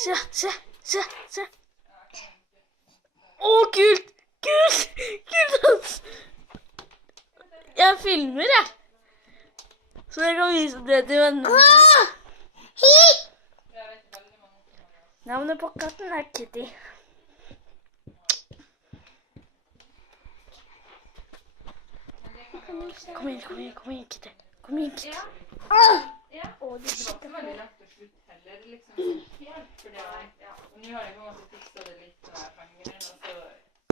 Se. Å, kult! Kult! Jeg filmer, jeg. Så jeg kan vise det til vennene. Navnet på katten er Kitty. Kom igjen, Kitty. Kom igjen, Kitty. Og det var ikke veldig lett å slutte heller, liksom, helt, for det var, og nå har jeg på en måte fikset det litt når jeg fenger den, og så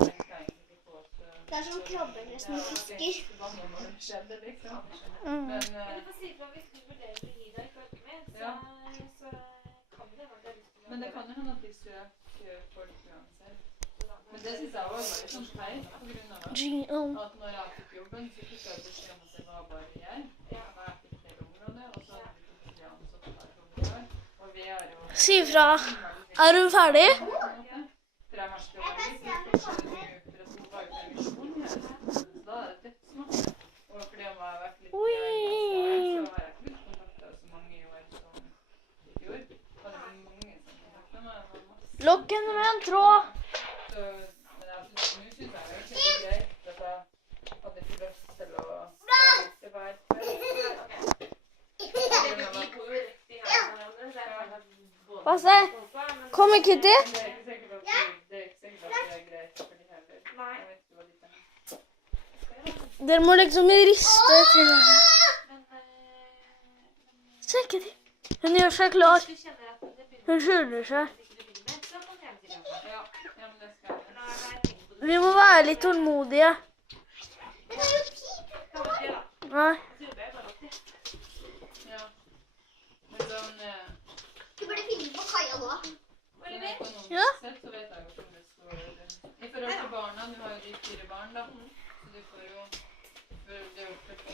tenker jeg egentlig på at det er som krabber som fisker. Det var noe når det skjedde, liksom. Men du får si fra hvis du vurderer å gi deg følge med, så kan det være det. Men det kan jo hende at de søker folk uansett. Men det synes jeg var veldig sånn feil, på grunn av at når jeg fikk jobben, så fikk jeg beskjed om at det var barriere. Og jeg fikk det området, og så hadde vi plutselig ansatt hver området. Og vi er jo... Si fra. Er du ferdig? For jeg merker jo veldig litt forskjell nå, for at hun var jo permisjon her. Så da er det dødsmart. Og fordi om jeg har vært litt så har jeg ikke blitt kontaktet så mange i år som i fjor. Og det er mange som kontakter meg. Lokk henne med en tråd. Så, men nå synes jeg jo ikke det er greit at jeg hadde ikke lyst til å vise hver Hva se? Kommer Kitty? Det er ikke sikkert at det er greit for de heller. Jeg vet ikke hva de tenker. Dere må liksom riste til henne. Se, Kitty. Hun gjør seg klar. Hun skjuler seg. Ja, men det skal jeg. Vi må være litt tålmodige. Nei. Ja. Men sånn... Du burde finne på kaia nå. Økonomisk Ja. sett så vet jeg jo hvordan det står. I forhold til barna, du har jo de 4 barn da, så du får jo...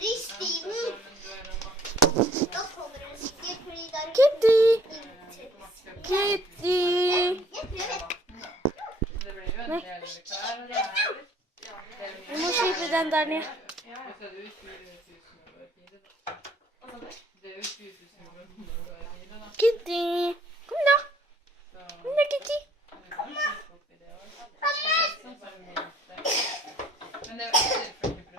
Rist i den. Men du er jo maks... Da kommer det sikkert, fordi det er... Kitty! Du Kitty! Jeg prøver. Det blir jo en del klær, og det er... Vi må skyte den der ned. Og så er det jo 20 000 over 4 da. Det er jo 20 000 over 4 da. Kitty! Kom da. Så... Kom da, Kitty. Du kan jo slippe opp i det også. Sånn som minste. Men det er jo ikke 40%.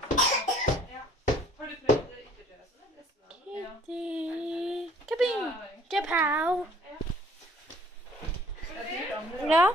Har du prøvd ytterligere sånn, eller resten av det? Kitty. Kabing. Kapow. Jeg tror andre Ja.